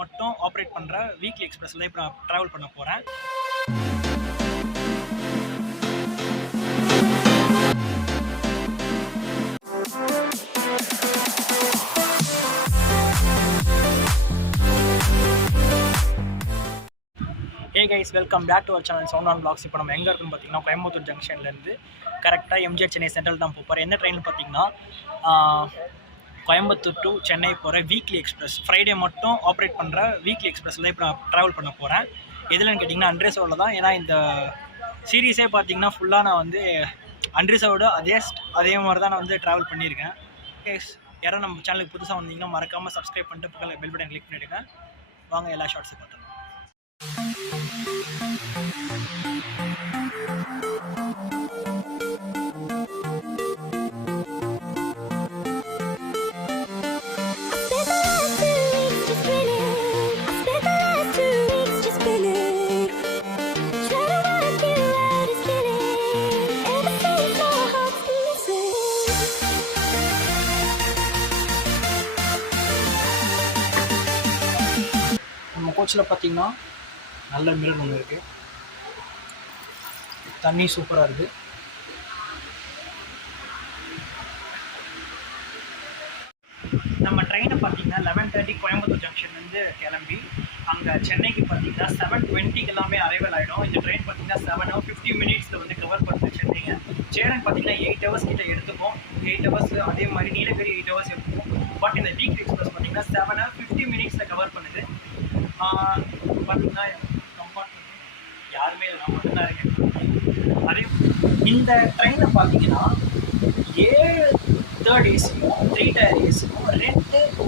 மட்டும் ஆப்ரேட் பண்ணுற வீக்லி எக்ஸ்பிரஸில் இப்போ நான் ட்ராவல் பண்ண போகிறேன். Hey guys, welcome back to our channel sound blocks. இப்போ நம்ம எங்கே இருக்குன்னு பார்த்தீங்கன்னா கோயம்புத்தூர் ஜங்ஷன்லேருந்து கரெக்டாக எம்ஜிஆர் சென்னை சென்ட்ரல் தான் போகிறேன். என்ன ட்ரெயின் பார்த்தீங்கன்னா கோயம்புத்தூர் டு சென்னை போகிற வீக்லி எக்ஸ்பிரஸ், ஃப்ரைடே மட்டும் ஆப்ரேட் பண்ணுற வீக்லி எக்ஸ்பிரஸில் இப்போ நான் ட்ராவல் பண்ண போகிறேன். எதுலன்னு கேட்டிங்கன்னா அன்ரிசர்வ்டில் தான். ஏன்னா இந்த சீரீஸே பார்த்தீங்கன்னா ஃபுல்லாக நான் வந்து அன்ரிசர்வ்டு அதே மாதிரி தான் நான் வந்து ட்ராவல் பண்ணியிருக்கேன். கேஸ் யாரும் நம்ம சேனலுக்கு புதுசாக வந்தீங்கன்னா மறக்காமல் சப்ஸ்கிரைப் பண்ணிட்டு பக்கத்தில் பெல் பட்டன் கிளிக் பண்ணிவிடுங்க. வாங்க எல்லா ஷார்ட்ஸும் பார்த்தோம். நம்ம கோச்சில் பார்த்தீங்கன்னா நல்ல மிரர் ஒன்று இருக்குது, தண்ணி சூப்பராக இருக்குது. நம்ம ட்ரெயினை பார்த்தீங்கன்னா 11:30 கோயம்புத்தூர் ஜங்ஷன்லேருந்து கிளம்பி அங்கே சென்னைக்கு பார்த்தீங்கன்னா 7:20 எல்லாமே அரைவல் ஆகிடும். இந்த ட்ரெயின் பார்த்தீங்கன்னா 7:50 வந்து கவர் பண்ணுது சென்னைங்க. சேரன் பார்த்தீங்கன்னா 8 hours கிட்ட எடுத்துக்கும். 8 hours, அதே மாதிரி நீலகிரி 8 hours எடுத்துக்கும். பட் இந்த வீக் எக்ஸ்பிரஸ் பார்த்தீங்கன்னா 7:50 கவர் பண்ணுது. பார்த்தீங்கன்னா யாருமே இல்லை, நான் மட்டும்தான் இருக்கேன். அதே இந்த ட்ரெயினை பார்த்தீங்கன்னா 7 3rd ஏசியும் 3 tier ஏசியும்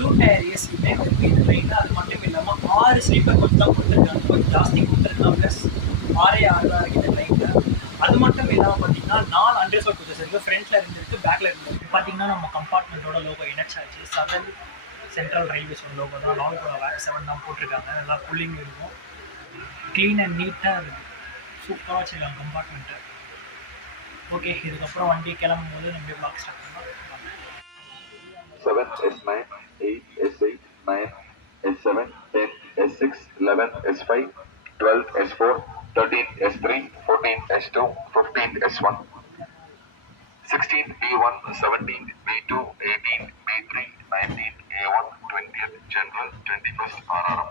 2 tier ஏசியுமே இருக்குது இந்த ட்ரெயினில். அது மட்டும் இல்லாமல் 6 ஸ்லீப்பர் கோச் தான் கொடுத்துருக்காங்க, கொஞ்சம் ஜாஸ்தி கொடுத்துருக்காங்க. ப்ளஸ் 6 தான் இருக்குது இந்த ட்ரெயினில். அது மட்டும் இல்லாமல் பார்த்தீங்கன்னா 4 அன்ரிசர்வ்ட் கோச்சஸ் இருக்குது. ஃப்ரண்ட்டில் இருந்திருக்கு, பேக்கில் இருந்திருக்கு. பார்த்தீங்கன்னா நம்ம கம்பார்ட்மெண்ட்டோட லோகோ இணைச்சாச்சு. சதர்ன் சென்ட்ரல் ரயில்வேஸோட லோகோ தான். லாங்கோட வேக் 7 தான் போட்டிருக்காங்க. நல்லா கூலிங் இருக்கும், க்ளீன் அண்ட் நீட்டாக இருக்குது, சூப்பராக வச்சுருக்காங்க கம்பார்ட்மெண்ட்டு. ஓகே, இதுக்கப்புறம் வண்டி கிளம்பும் போது நம்ம பிளாக் ஸ்டார்ட் பண்ணலாம். 7 S9 8 S8 9 S7 10 S6 11 S5 12 S4 13 S3 14 S2 15 S1 16 B1 17 B2 18 B3 19 A1 20th General 21st RRM.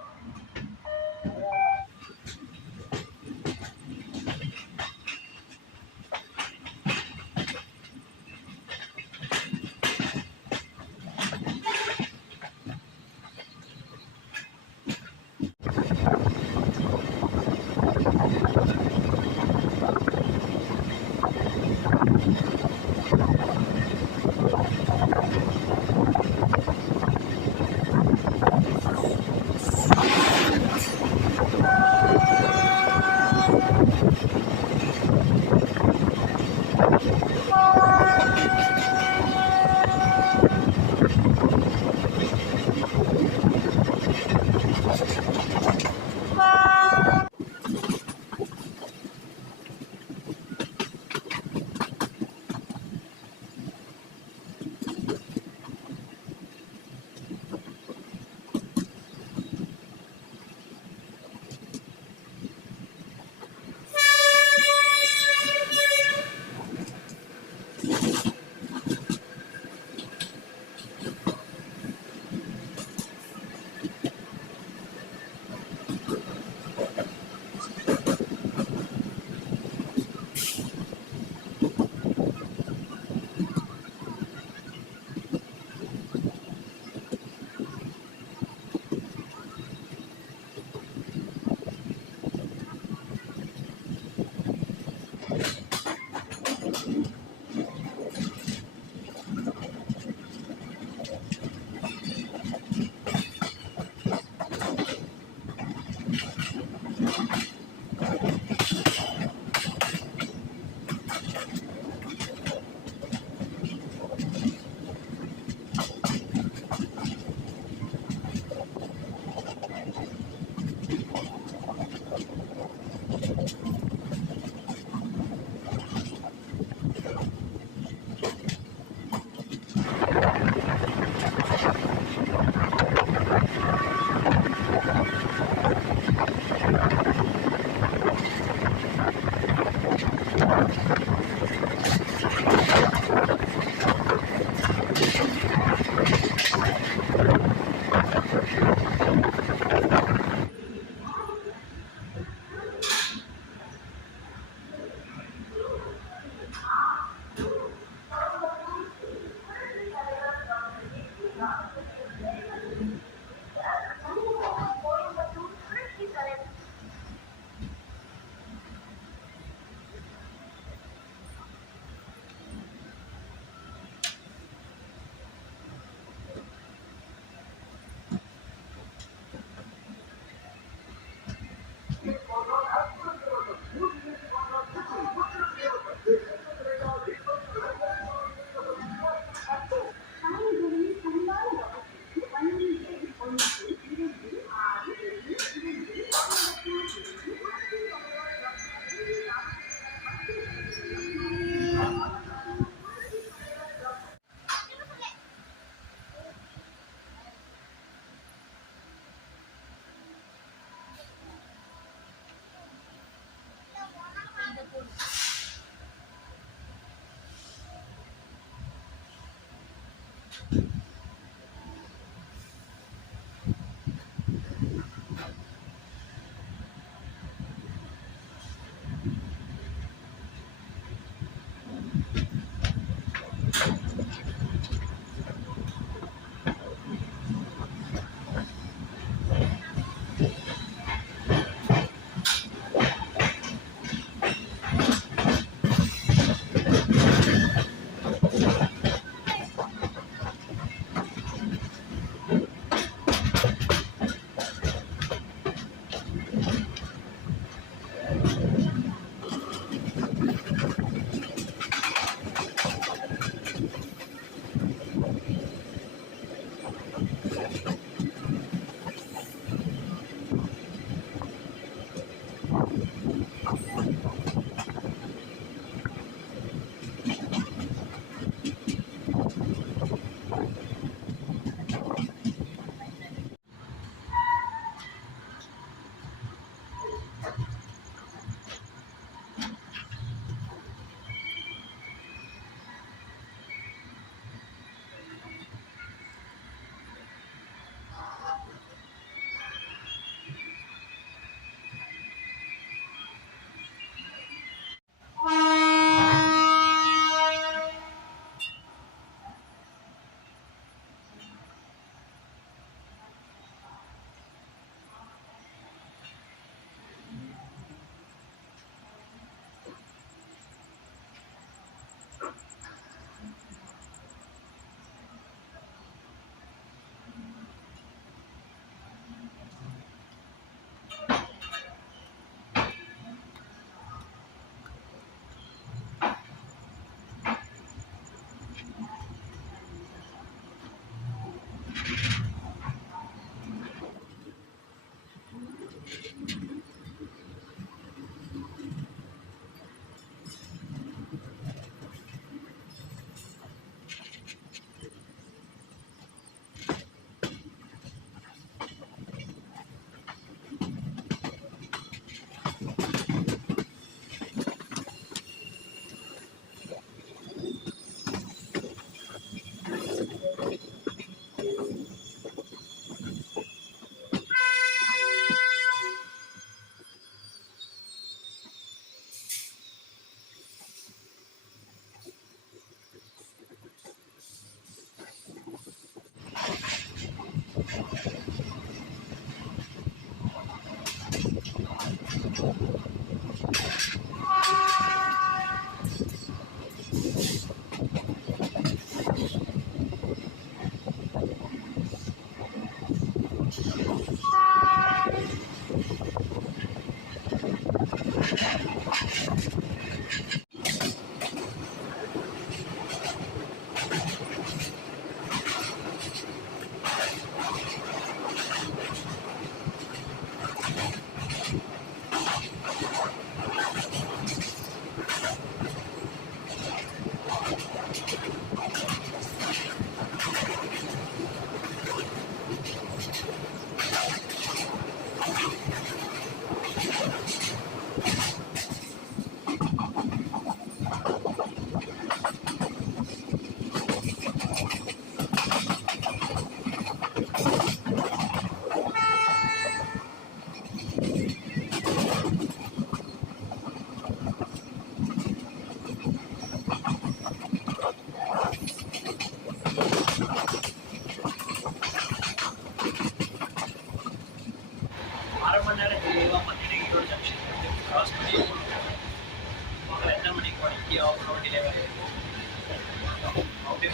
அரை மணி நேரம் டிலேவாக பார்த்தீங்கன்னா ஈரோடு ஜங்ஷன் வந்து கிராஸ் பண்ணி போகணும். எத்தனை மணிக்கு வரைக்கும் அவ்வளோ டிலேவாக இருக்கும் அப்படியே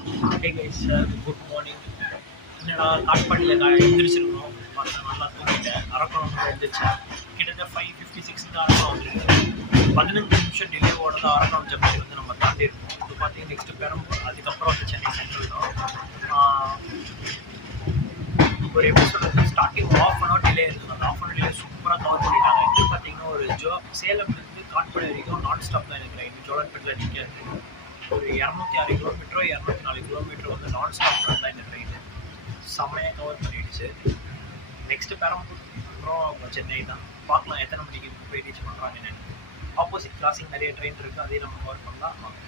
Hey guys, good morning. என்னடா காட்பாடியில் எழுந்திரிச்சிருக்கணும் பார்த்தா நல்லா தூங்கிட்டேன். அரக்கோணம் எழுந்திரிச்சேன். கிட்டத்தட்ட 5:56 தான் அரக்கோணம் வந்துருக்கு. 15 நிமிஷம் டிலேவோட தான் அரக்கோணம் ஜங்ஷன் வந்து நம்ம தாண்டி இருக்கோம். இப்போ பார்த்தீங்கன்னா நெக்ஸ்ட் பெரம்பூர், அதுக்கப்புறம் வந்து சென்னை சென்ட்ரல் தான். ஒரு எப்படி சொல்கிறது, starting of an hour delay இருந்தது. அந்த ஆஃப் அன் டிலே சூப்பராக கவர் பண்ணிட்டாங்க. இது பார்த்தீங்கன்னா ஒரு சேலம்லேருந்து காட்பாடி வரைக்கும் நான் ஸ்டாப் தான் எனக்கு ரைடு. ஜோலார்பேட்டில் நிற்காது. ஒரு 206 கிலோமீட்டரோ 204 கிலோமீட்டர் வந்து நான் ஸ்டாப் தான் இந்த ட்ரெயின் செம்மையாக கவர் பண்ணிடுச்சு. நெக்ஸ்ட் பெரம்பூர் அப்புறம் சென்னை தான். பார்க்கலாம் எத்தனை மணிக்கு போய் ரீச் பண்ணுறாங்கன்னு. ஆப்போசிட் கிராசிங் நிறைய ட்ரெயின் இருக்குது, அதையும் நம்ம கவர் பண்ணலாம்.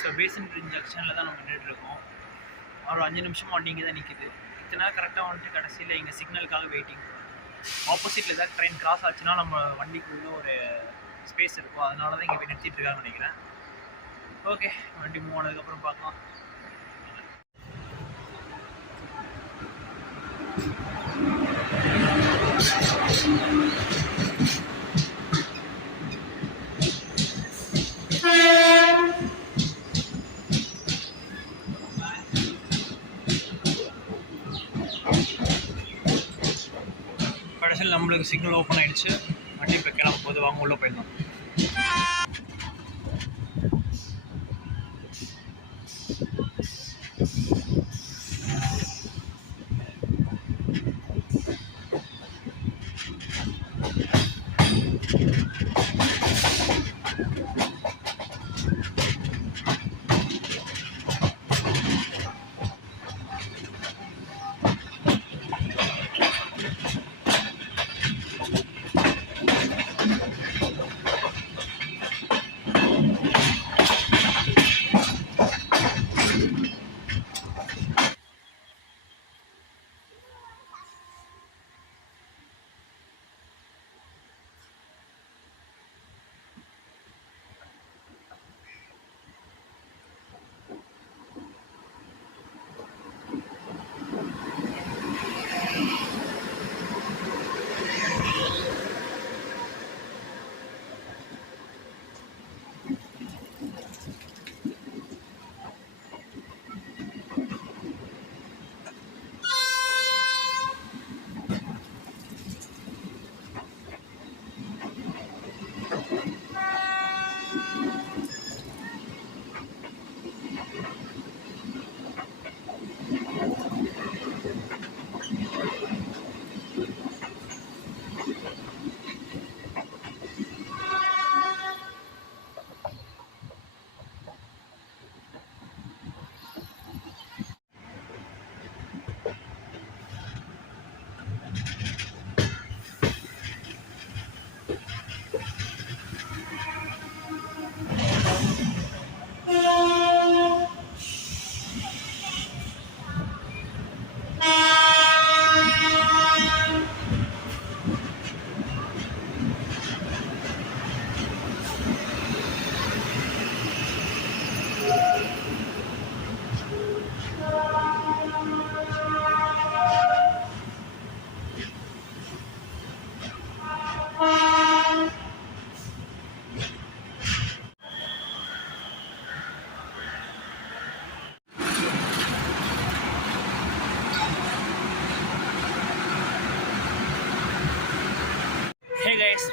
ஸோ பேசன் பிரிட்ஜ் ஜங்ஷனில் தான் நம்ம நின்றுட்டுருக்கோம். ஒரு 5 நிமிஷமாக வண்டி இங்கே தான் நிற்கிது. இத்தனை நேரம் கரெக்டாக வந்துட்டு கடைசியில் எங்கள் சிக்னலுக்காக வெயிட்டிங். ஆப்போசிட்டில் ஏதாவது ட்ரெயின் கிராஸ் ஆச்சுன்னா நம்ம வண்டிக்குள்ளே ஒரு ஸ்பேஸ் இருக்கும், அதனால தான் இங்கே நிறுத்திட்டு இருக்காங்கன்னு நினைக்கிறேன். ஓகே, வண்டி மூவ் ஆனதுக்கப்புறம் பார்க்கலாம். கடைசியில் நம்மளுக்கு சிக்னல் ஓப்பன் ஆகிடுச்சு. வண்டி இப்போ கிளம்ப போது, வாங்க உள்ளே போயிடலாம்.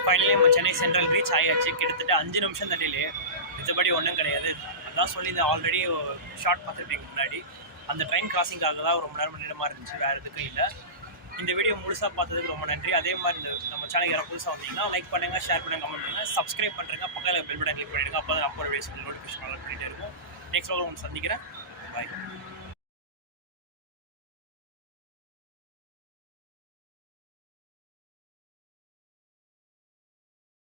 ஃபைனலி நம்ம சென்னை சென்ட்ரல் ரீச் ஆகியாச்சு. கிட்டத்தட்ட 5 நிமிஷம் தண்ணிலே, மிச்சபடி ஒன்றும் கிடையாது. அதான் சொல்லியிருந்தேன் ஆல்ரெடி ஷார்ட் பார்த்துருப்பீங்க முன்னாடி. அந்த ட்ரெயின் கிராசிங்காக தான் ரொம்ப நேரம் நேரமாக இருந்துச்சு, வேறு எதுக்கும் இல்லை. இந்த வீடியோ முழுசாக பார்த்ததுக்கு ரொம்ப நன்றி. அதே மாதிரி இந்த நம்ம சேனல் யாராவது புதுசாக வந்தீங்கன்னா லைக் பண்ணுங்கள், ஷேர் பண்ணுங்கள், கமெண்ட் பண்ணுங்கள், சப்ஸ்கிரைப் பண்ணுறேங்க, பக்கத்தில் பெல் பட்டன் கிளிக் பண்ணிவிடுங்க. அப்போ தான் அப்போ வீடியோஸ் நோட்டிஃபிகேஷன் பண்ணிகிட்டே இருக்கும். நெக்ஸ்ட் வாரம் ஒன்று சந்திக்கிறேன். பாய்.